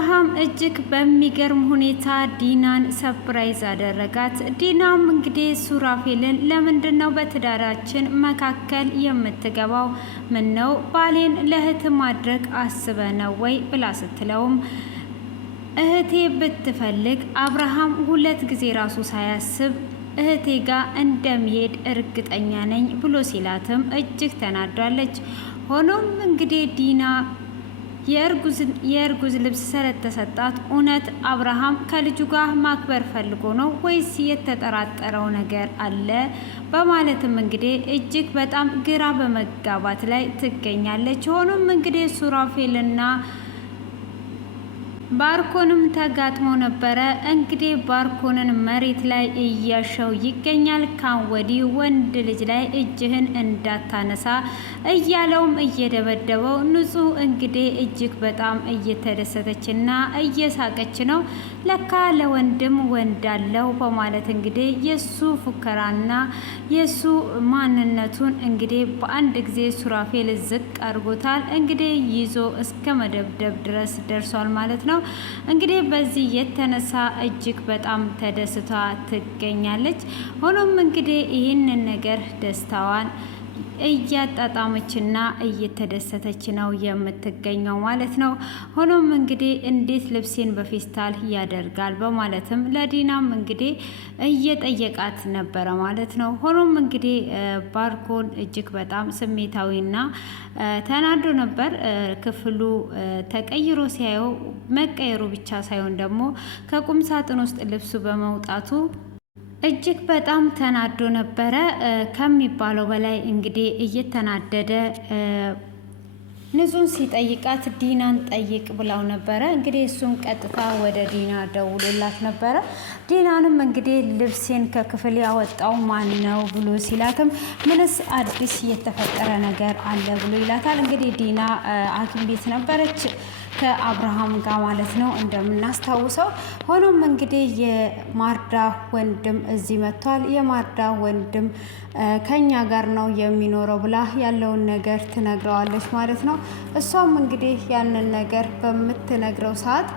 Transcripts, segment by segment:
አብርሃም እጅግ በሚገርም ሁኔታ ዲናን ሰፕራይዝ አደረጋት። ዲናም እንግዲህ ሱራፌልን ለምንድነው በትዳራችን መካከል የምትገባው? ምን ነው ባሌን ለእህት ማድረግ አስበ ነው ወይ ብላ ስትለውም እህቴ ብትፈልግ አብርሃም ሁለት ጊዜ ራሱ ሳያስብ እህቴ ጋር እንደሚሄድ እርግጠኛ ነኝ ብሎ ሲላትም እጅግ ተናዷለች። ሆኖም እንግዲህ ዲና የእርጉዝ ልብስ ስለተሰጣት እውነት አብርሃም ከልጁ ጋር ማክበር ፈልጎ ነው ወይስ የተጠራጠረው ነገር አለ በማለትም እንግዲህ እጅግ በጣም ግራ በመጋባት ላይ ትገኛለች። ሆኖም እንግዲህ ሱራፌልና ባርኮንም ተጋጥሞ ነበረ። እንግዲህ ባርኮንን መሬት ላይ እያሸው ይገኛል። ካን ወዲህ ወንድ ልጅ ላይ እጅህን እንዳታነሳ እያለውም እየደበደበው፣ ንጹህ እንግዲህ እጅግ በጣም እየተደሰተችና እየሳቀች ነው። ለካ ለወንድም ወንድ አለው በማለት እንግዲህ የሱ ፉከራና የሱ ማንነቱን እንግዲህ በአንድ ጊዜ ሱራፌል ዝቅ አድርጎታል። እንግዲህ ይዞ እስከ መደብደብ ድረስ ደርሷል ማለት ነው። እንግዲህ በዚህ የተነሳ እጅግ በጣም ተደስታ ትገኛለች። ሆኖም እንግዲህ ይህንን ነገር ደስታዋን እያጣጣመችና እየተደሰተች ነው የምትገኘው ማለት ነው። ሆኖም እንግዲህ እንዴት ልብሴን በፌስታል ያደርጋል በማለትም ለዲናም እንግዲህ እየጠየቃት ነበረ ማለት ነው። ሆኖም እንግዲህ ባርኮን እጅግ በጣም ስሜታዊና ተናዶ ነበር። ክፍሉ ተቀይሮ ሲያየው መቀየሩ ብቻ ሳይሆን ደግሞ ከቁም ሳጥን ውስጥ ልብሱ በመውጣቱ እጅግ በጣም ተናዶ ነበረ። ከሚባለው በላይ እንግዲህ እየተናደደ ንጹን ሲጠይቃት ዲናን ጠይቅ ብላው ነበረ። እንግዲህ እሱም ቀጥታ ወደ ዲና ደውሎላት ነበረ። ዲናንም እንግዲህ ልብሴን ከክፍል ያወጣው ማን ነው ብሎ ሲላትም ምንስ አዲስ የተፈጠረ ነገር አለ ብሎ ይላታል። እንግዲህ ዲና ሐኪም ቤት ነበረች ከአብርሃም ጋር ማለት ነው እንደምናስታውሰው። ሆኖም እንግዲህ የማርዳ ወንድም እዚህ መጥቷል። የማርዳ ወንድም ከኛ ጋር ነው የሚኖረው ብላ ያለውን ነገር ትነግረዋለች ማለት ነው። እሷም እንግዲህ ያንን ነገር በምትነግረው ሰዓት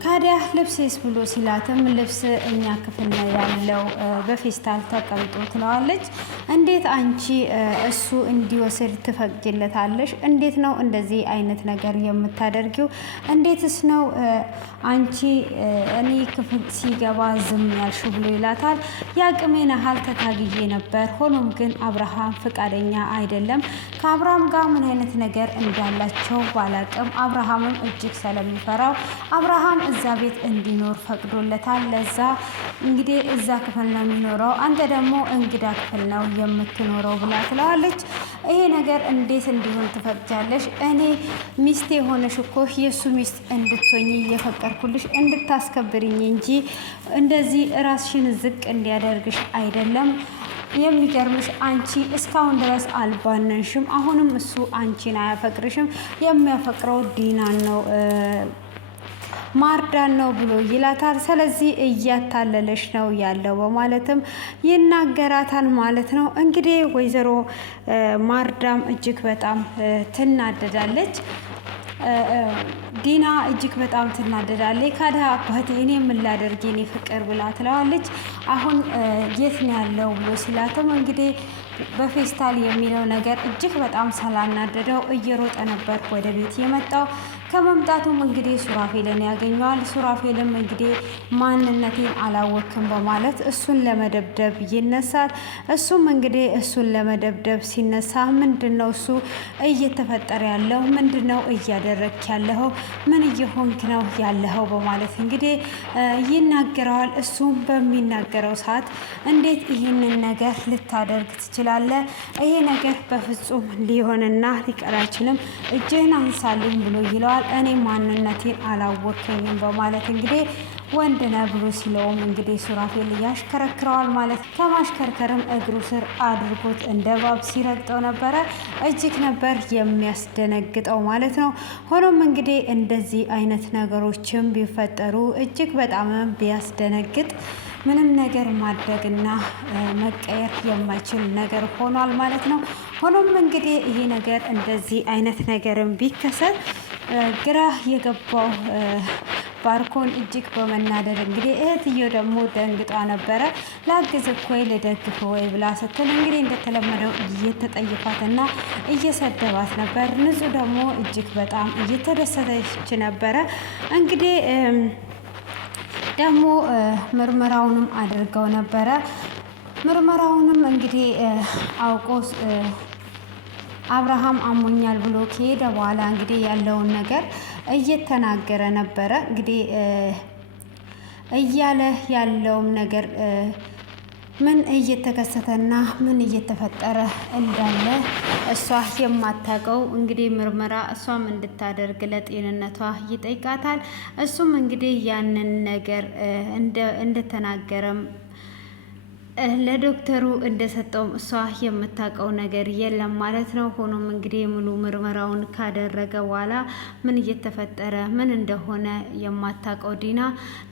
ካዲያ ልብስስ ብሎ ሲላትም ልብስ እኛ ክፍል ነው ያለው በፌስታል ተቀምጦ ትለዋለች። እንዴት አንቺ እሱ እንዲወስድ ትፈቅጂለታለሽ? እንዴት ነው እንደዚህ አይነት ነገር የምታደርጊው? እንዴትስ ነው አንቺ እኔ ክፍል ሲገባ ዝም ያልሽው ብሎ ይላታል። የአቅሜን ያህል ተታግዬ ነበር። ሆኖም ግን አብርሃም ፍቃደኛ አይደለም። ከአብርሃም ጋር ምን አይነት ነገር እንዳላቸው ባላቅም አብርሃምም እጅግ ስለሚፈራው አብርሃም እዛ ቤት እንዲኖር ፈቅዶለታል። ለዛ እንግዲህ እዛ ክፍል ነው የሚኖረው፣ አንተ ደግሞ እንግዳ ክፍል ነው የምትኖረው ብላ ትለዋለች። ይሄ ነገር እንዴት እንዲሆን ትፈቅጃለሽ? እኔ ሚስቴ የሆነሽ እኮ የእሱ ሚስት እንድትሆኝ እየፈቀድኩልሽ እንድታስከብርኝ እንጂ እንደዚህ ራስሽን ዝቅ እንዲያደርግሽ አይደለም። የሚገርምሽ አንቺ እስካሁን ድረስ አልባነንሽም። አሁንም እሱ አንቺን አያፈቅርሽም። የሚያፈቅረው ዲናን ነው ማርዳን ነው ብሎ ይላታል። ስለዚህ እያታለለሽ ነው ያለው በማለትም ይናገራታል ማለት ነው። እንግዲህ ወይዘሮ ማርዳም እጅግ በጣም ትናደዳለች። ዲና እጅግ በጣም ትናደዳለች። ካዳ አባቴ እኔ ምን ላደርግ የኔ ፍቅር ብላ ትለዋለች። አሁን የት ነው ያለው ብሎ ሲላትም እንግዲህ በፌስታል የሚለው ነገር እጅግ በጣም ስላናደደው እየሮጠ ነበር ወደ ቤት የመጣው። ከመምጣቱም እንግዲህ ሱራፌልን ያገኘዋል። ሱራፌልም እንግዲህ ማንነቴን አላወክም በማለት እሱን ለመደብደብ ይነሳል። እሱም እንግዲህ እሱን ለመደብደብ ሲነሳ ምንድነው እሱ እየተፈጠረ ያለው? ምንድነው እያደረግክ ያለው? ምን እየሆንክ ነው ያለው? በማለት እንግዲህ ይናገረዋል። እሱም በሚናገረው ሰዓት እንዴት ይህንን ነገር ልታደርግ ትችላለህ? ይሄ ነገር በፍጹም ሊሆንና ሊቀር አይችልም። እጅህን አንሳልኝ ብሎ ይለዋል። እኔ ማንነቴን አላወከኝም በማለት እንግዲህ ወንድ ነህ ብሎ ሲለውም እንግዲህ ሱራፌል ያሽከረክረዋል ማለት ከማሽከርከርም እግሩ ስር አድርጎት እንደ እባብ ሲረግጠው ነበረ። እጅግ ነበር የሚያስደነግጠው ማለት ነው። ሆኖም እንግዲህ እንደዚህ አይነት ነገሮችም ቢፈጠሩ እጅግ በጣም ቢያስደነግጥ ምንም ነገር ማድረግና መቀየር የማይችል ነገር ሆኗል ማለት ነው። ሆኖም እንግዲህ ይሄ ነገር እንደዚህ አይነት ነገርም ቢከሰት ግራ የገባው ባርኮን እጅግ በመናደድ እንግዲህ እህትየው ደግሞ ደንግጧ ነበረ። ላግዝ እኮ ወይ ልደግፍ ወይ ብላ ስትል እንግዲህ እንደተለመደው እየተጠየፋትና እየሰደባት ነበር። ንጹህ ደግሞ እጅግ በጣም እየተደሰተች ነበረ። እንግዲህ ደግሞ ምርመራውንም አድርገው ነበረ። ምርመራውንም እንግዲህ አውቆ አብርሃም አሞኛል ብሎ ከሄደ በኋላ እንግዲህ ያለውን ነገር እየተናገረ ነበረ። እንግዲህ እያለ ያለውም ነገር ምን እየተከሰተና ምን እየተፈጠረ እንዳለ እሷ የማታውቀው እንግዲህ ምርመራ እሷም እንድታደርግ ለጤንነቷ ይጠይቃታል። እሱም እንግዲህ ያንን ነገር እንደተናገረም ለዶክተሩ እንደሰጠውም እሷ የምታውቀው ነገር የለም ማለት ነው። ሆኖም እንግዲህ ሙሉ ምርመራውን ካደረገ በኋላ ምን እየተፈጠረ ምን እንደሆነ የማታውቀው ዲና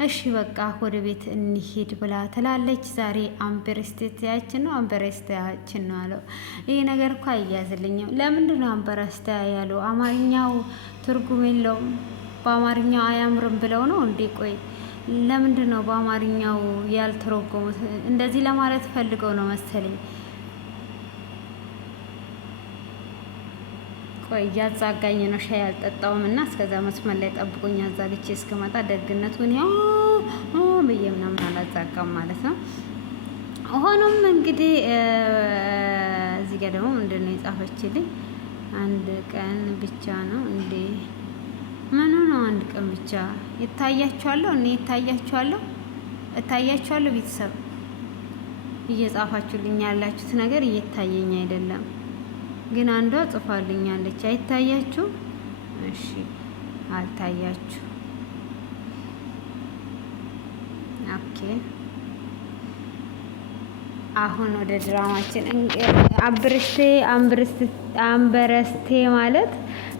እሺ በቃ ወደ ቤት እንሂድ ብላ ትላለች። ዛሬ አምበረስቲያችን ነው አምበረስቲያችን ነው አለው። ይሄ ነገር እኮ አያዝልኝም። ለምንድን ነው አምበረስቲያ ያለው? አማርኛው ትርጉም የለውም። በአማርኛው አያምርም ብለው ነው እንዴ? ቆይ ለምንድን ነው በአማርኛው ያልተረጎሙት? እንደዚህ ለማለት ፈልገው ነው መሰለኝ። ቆይ እያዛጋኝ ነው፣ ሻይ አልጠጣውም እና እስከዛ መስመር ላይ ጠብቁኝ፣ አዛግቼ እስክመጣ ደግነቱን ያው ብዬ ምናምን አላዛጋም ማለት ነው። ሆኖም እንግዲህ እዚህ ጋር ደግሞ ምንድን ነው የጻፈችልኝ? አንድ ቀን ብቻ ነው እንዴ? ምኑ ነው አንድ ቀን ብቻ? ይታያችኋለሁ እኔ እታያችኋለሁ። ቤተሰብ እየጻፋችሁልኝ ያላችሁት ነገር እየታየኝ አይደለም፣ ግን አንዷ ጽፋልኛለች። አይታያችሁ? እሺ አልታያችሁ። ኦኬ አሁን ወደ ድራማችን አምበረስቴ ማለት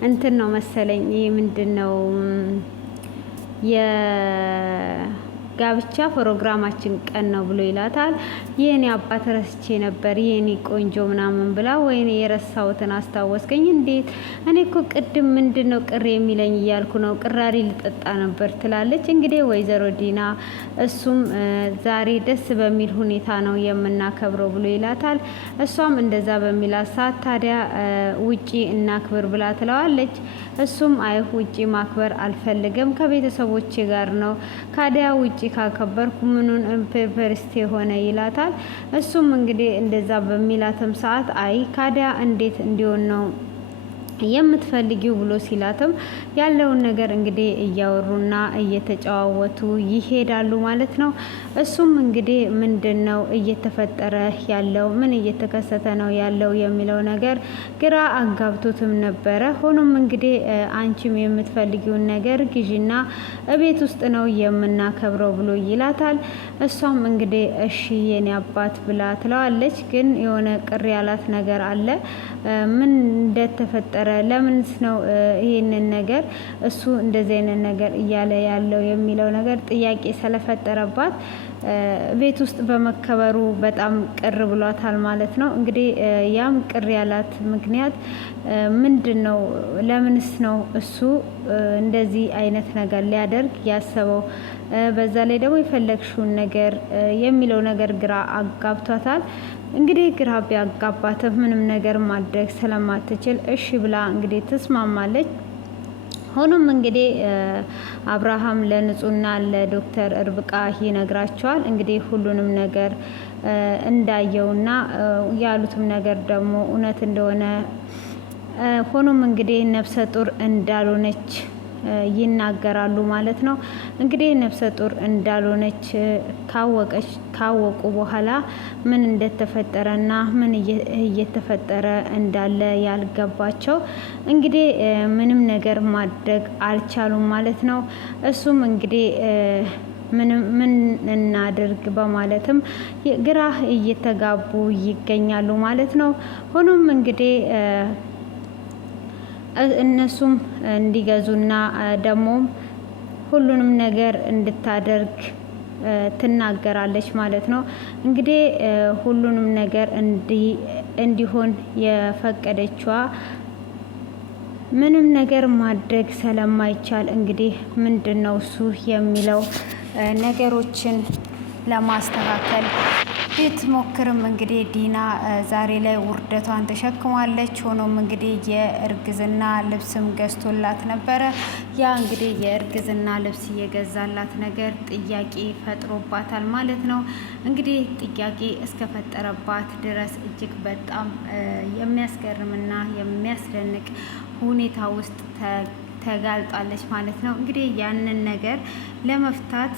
እንትን ነው መሰለኝ። ይሄ ምንድነው የጋብቻ ፕሮግራማችን ቀን ነው ብሎ ይላታል። የኔ አባት ረስቼ ነበር የኔ ቆንጆ ምናምን ብላ፣ ወይኔ የረሳሁትን አስታወስከኝ። እንዴት እኔ እኮ ቅድም ምንድነው ቅር የሚለኝ እያልኩ ነው፣ ቅራሪ ልጠጣ ነበር ትላለች። እንግዲህ ወይዘሮ ዲና እሱም ዛሬ ደስ በሚል ሁኔታ ነው የምናከብረው ብሎ ይላታል። እሷም እንደዛ በሚላት ሰዓት ታዲያ ውጪ እናክብር ብላ ትለዋለች። እሱም አይ ውጪ ማክበር አልፈልግም ከቤተሰቦቼ ጋር ነው፣ ካዲያ ውጪ ካከበርኩ ምኑን ፐርስቴ ሆነ ይላታል። እሱም እንግዲህ እንደዛ በሚላትም ሰዓት አይ ካዲያ እንዴት እንዲሆን ነው የምትፈልጊው ብሎ ሲላትም ያለውን ነገር እንግዲህ እያወሩና እየተጨዋወቱ ይሄዳሉ ማለት ነው። እሱም እንግዲህ ምንድነው እየተፈጠረ ያለው ምን እየተከሰተ ነው ያለው የሚለው ነገር ግራ አጋብቶትም ነበረ። ሆኖም እንግዲህ አንቺም የምትፈልጊውን ነገር ግዢና እቤት ውስጥ ነው የምናከብረው ብሎ ይላታል። እሷም እንግዲህ እሺ የኔ አባት ብላ ትለዋለች። ግን የሆነ ቅር ያላት ነገር አለ። ምን እንደተፈጠረ ለምንስ ነው ይሄንን ነገር እሱ እንደዚህ አይነት ነገር እያለ ያለው የሚለው ነገር ጥያቄ ስለፈጠረባት ቤት ውስጥ በመከበሩ በጣም ቅር ብሏታል ማለት ነው። እንግዲህ ያም ቅር ያላት ምክንያት ምንድነው? ለምንስ ነው እሱ እንደዚህ አይነት ነገር ሊያደርግ ያሰበው? በዛ ላይ ደግሞ የፈለግሽውን ነገር የሚለው ነገር ግራ አጋብቷታል። እንግዲህ ግራ ቢያጋባትም ምንም ነገር ማድረግ ስለማትችል እሺ ብላ እንግዲህ ትስማማለች። ሆኖም እንግዲህ አብርሃም ለንጹህና ለዶክተር እርብቃ ይነግራቸዋል። እንግዲህ ሁሉንም ነገር እንዳየውና ያሉትም ነገር ደግሞ እውነት እንደሆነ፣ ሆኖም እንግዲህ ነፍሰ ጡር እንዳልሆነች ይናገራሉ ማለት ነው። እንግዲህ ነፍሰ ጡር እንዳልሆነች ካወቁ በኋላ ምን እንደተፈጠረና ምን እየተፈጠረ እንዳለ ያልገባቸው እንግዲህ ምንም ነገር ማድረግ አልቻሉም ማለት ነው። እሱም እንግዲህ ምን እናድርግ በማለትም ግራ እየተጋቡ ይገኛሉ ማለት ነው። ሆኖም እንግዲህ እነሱም እንዲገዙና ደግሞ ሁሉንም ነገር እንድታደርግ ትናገራለች ማለት ነው። እንግዲህ ሁሉንም ነገር እንዲሆን የፈቀደችዋ ምንም ነገር ማድረግ ስለማይቻል እንግዲህ ምንድን ነው እሱ የሚለው ነገሮችን ለማስተካከል ብትሞክርም እንግዲህ ዲና ዛሬ ላይ ውርደቷን ተሸክማለች። ሆኖም እንግዲህ የእርግዝና ልብስም ገዝቶላት ነበረ። ያ እንግዲህ የእርግዝና ልብስ የገዛላት ነገር ጥያቄ ፈጥሮባታል ማለት ነው። እንግዲህ ጥያቄ እስከፈጠረባት ድረስ እጅግ በጣም የሚያስገርምና የሚያስደንቅ ሁኔታ ውስጥ ተጋልጣለች ማለት ነው። እንግዲህ ያንን ነገር ለመፍታት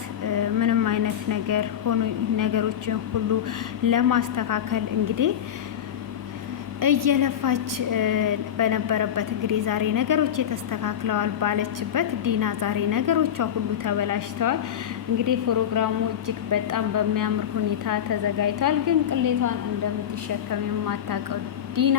ምንም አይነት ነገር ሆኖ ነገሮችን ሁሉ ለማስተካከል እንግዲህ እየለፋች በነበረበት እንግዲህ ዛሬ ነገሮች ተስተካክለዋል ባለችበት ዲና ዛሬ ነገሮቿ ሁሉ ተበላሽተዋል። እንግዲህ ፕሮግራሙ እጅግ በጣም በሚያምር ሁኔታ ተዘጋጅቷል። ግን ቅሌቷን እንደምትሸከም የማታውቀው ዲና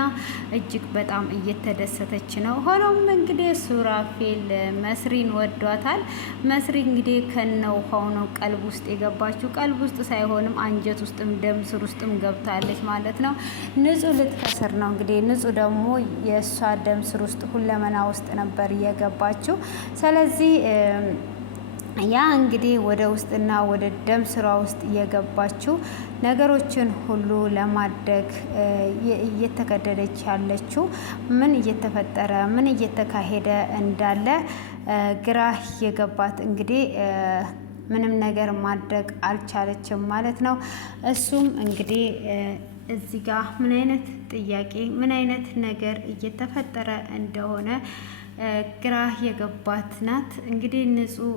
እጅግ በጣም እየተደሰተች ነው። ሆኖም እንግዲህ ሱራፌል መስሪን ወዷታል። መስሪ እንግዲህ ከነውሃው ነው ቀልብ ውስጥ የገባችው። ቀልብ ውስጥ ሳይሆንም አንጀት ውስጥም ደም ስር ውስጥም ገብታለች ማለት ነው። ንጹህ ልትከስር ነው እንግዲህ። ንጹህ ደግሞ የእሷ ደም ስር ውስጥ ሁለመና ውስጥ ነበር የገባችው። ስለዚህ ያ እንግዲህ ወደ ውስጥና ወደ ደም ስሯ ውስጥ የገባችው ነገሮችን ሁሉ ለማድረግ እየተገደደች ያለችው ምን እየተፈጠረ ምን እየተካሄደ እንዳለ ግራ የገባት እንግዲህ ምንም ነገር ማድረግ አልቻለችም ማለት ነው። እሱም እንግዲህ እዚህ ጋር ምን አይነት ጥያቄ ምን አይነት ነገር እየተፈጠረ እንደሆነ ግራ የገባት ናት። እንግዲህ ንጹህ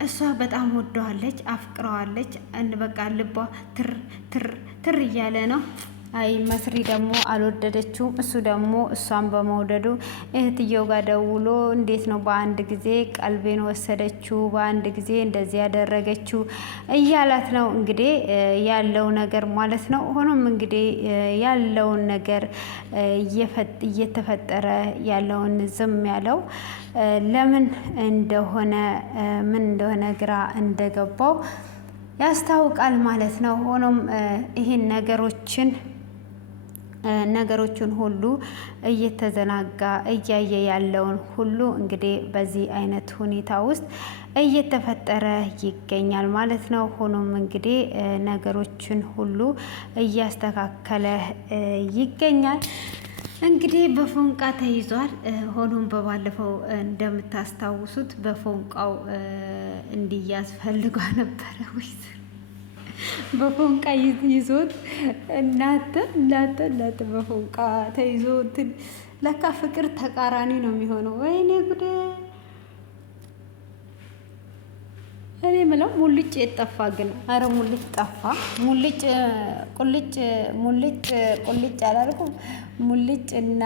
እሷ በጣም ወደዋለች፣ አፍቅረዋለች። በቃ ልቧ ትር ትር ትር እያለ ነው። አይ መስሪ ደግሞ አልወደደችውም። እሱ ደግሞ እሷን በመውደዱ እህትየው ጋር ደውሎ እንዴት ነው በአንድ ጊዜ ቀልቤን ወሰደችው፣ በአንድ ጊዜ እንደዚህ ያደረገችው እያላት ነው እንግዲህ ያለው ነገር ማለት ነው። ሆኖም እንግዲህ ያለውን ነገር እየተፈጠረ ያለውን ዝም ያለው ለምን እንደሆነ ምን እንደሆነ ግራ እንደገባው ያስታውቃል ማለት ነው። ሆኖም ይህን ነገሮችን ሁሉ እየተዘናጋ እያየ ያለውን ሁሉ እንግዲህ በዚህ አይነት ሁኔታ ውስጥ እየተፈጠረ ይገኛል ማለት ነው። ሆኖም እንግዲህ ነገሮችን ሁሉ እያስተካከለ ይገኛል። እንግዲህ በፎንቃ ተይዟል። ሆኖም በባለፈው እንደምታስታውሱት በፎንቃው እንዲያዝ ፈልጓ ነበረ ወይስ በፎንቃ ይዞት እናተ በፎንቃ ተይዞ እንትን ለካ ፍቅር ተቃራኒ ነው የሚሆነው። ወይኔ ጉዴ! እኔ ምለው ሙልጭ የጠፋ ግን አረ ሙልጭ ጠፋ። ቁልጭ አላልኩም። ሙልጭና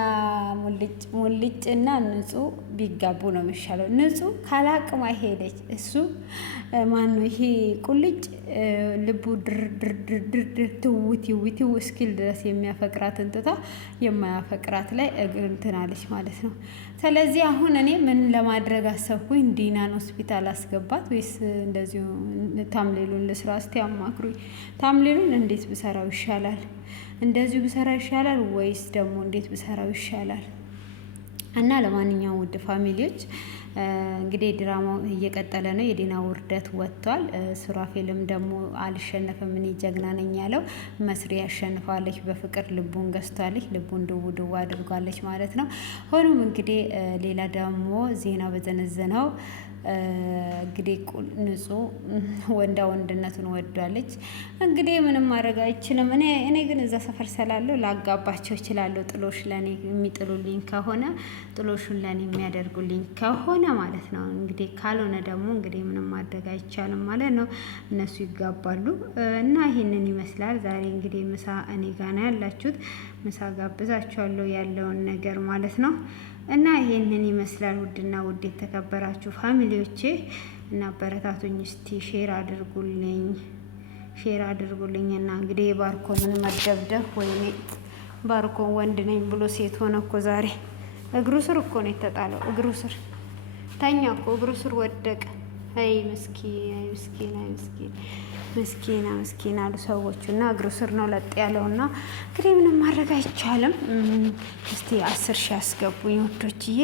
ንጹህ ቢጋቡ ነው የሚሻለው። ንጹህ ካላቅማ ሄደች። እሱ ማነው ይሄ ቁልጭ ልቡ ድር ትው እስኪል ድረስ የሚያፈቅራትን ትታ የማያፈቅራት ላይ እግር እንትናለች ማለት ነው። ስለዚህ አሁን እኔ ምን ለማድረግ አሰብኩኝ? ዲናን ሆስፒታል አስገባት ወይስ እንደዚሁ ታምሌሉን ልስራ? እስቲ አማክሩኝ። ታምሌሉን እንዴት ብሰራው ይሻላል? እንደዚሁ ብሰራው ይሻላል ወይስ ደግሞ እንዴት ብሰራው ይሻላል? እና ለማንኛውም ውድ ፋሚሊዎች እንግዲህ ድራማው እየቀጠለ ነው። የዲና ውርደት ወጥቷል። ሱራፌልም ደግሞ አልሸነፍም እኔ ጀግና ነኝ ያለው መስሪ ያሸንፋለች። በፍቅር ልቡን ገዝቷለች። ልቡን ድው አድርጓለች ማለት ነው። ሆኖም እንግዲህ ሌላ ደግሞ ዜና በዘነዘነው እንግዲህ ንጹህ ወንድነቱን ወዷለች። እንግዲህ ምንም ማድረግ አይችልም። እኔ ግን እዛ ሰፈር ስላለው ላጋባቸው እችላለሁ። ጥሎሽ ለኔ የሚጥሉልኝ ከሆነ ጥሎሹን ለኔ የሚያደርጉልኝ ከሆነ ማለት ነው። እንግዲህ ካልሆነ ደግሞ እንግዲህ ምንም ማድረግ አይቻልም ማለት ነው። እነሱ ይጋባሉ እና ይሄንን ይመስላል። ዛሬ እንግዲህ ምሳ እኔ ጋር ነው ያላችሁት። ምሳ ጋብዛችኋለሁ ያለውን ነገር ማለት ነው። እና ይሄንን ይመስላል። ውድና ውድ የተከበራችሁ ፋሚሊዎቼ እና አበረታቱኝ። እስቲ ሼር አድርጉልኝ እና እንግዲህ ባርኮንን መደብደብ ወይኔ ባርኮን ወንድ ነኝ ብሎ ሴት ሆነ እኮ ዛሬ። እግሩ ስር እኮ ነው የተጣለው። እግሩ ስር ተኛ እኮ እግሩ ስር ወደቀ። አይ ምስኪን ምስኪን አሉ ሰዎቹ እና እግሩ ስር ነው ለጥ ያለውና እንግዲህ ምንም ማድረግ አይቻልም። እስቲ 10,000 አስገቡኝ ወዶችዬ፣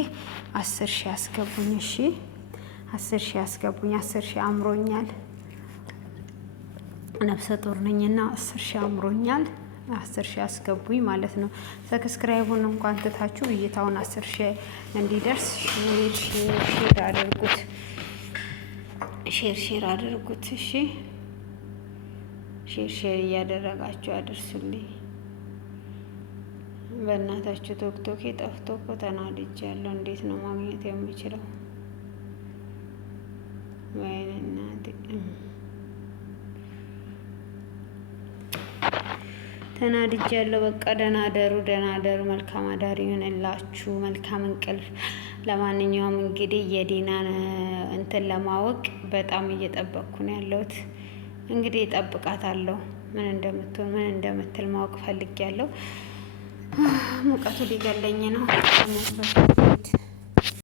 10,000 አስገቡኝ። እሺ 10,000 አስገቡኝ። 10,000 አምሮኛል። ነፍሰ ጡር ነኝና 10,000 አምሮኛል። 10,000 አስገቡኝ ማለት ነው። ሰብስክራይቡን እንኳን ትታችሁ እይታውን 10,000 እንዲደርስ ሼር አድርጉት። ሼር አድርጉት። እሺ ሼር እያደረጋችሁ አድርሱልኝ። በእናታችሁ ቶክቶኬ ጠፍቶ እኮ ተናድጃለሁ። እንዴት ነው ማግኘት የምችለው? ወይኔ እናቴ ተናድጃለሁ። በቃ ደህና ደሩ። መልካም አዳር ይሁንላችሁ። መልካም እንቅልፍ። ለማንኛውም እንግዲህ የዲናን እንትን ለማወቅ በጣም እየጠበቅኩ ነው ያለሁት። እንግዲህ እጠብቃታለሁ። ምን እንደምትሆን ምን እንደምትል ማወቅ ፈልጌያለሁ። ሙቀቱ ሊገለኝ ነው።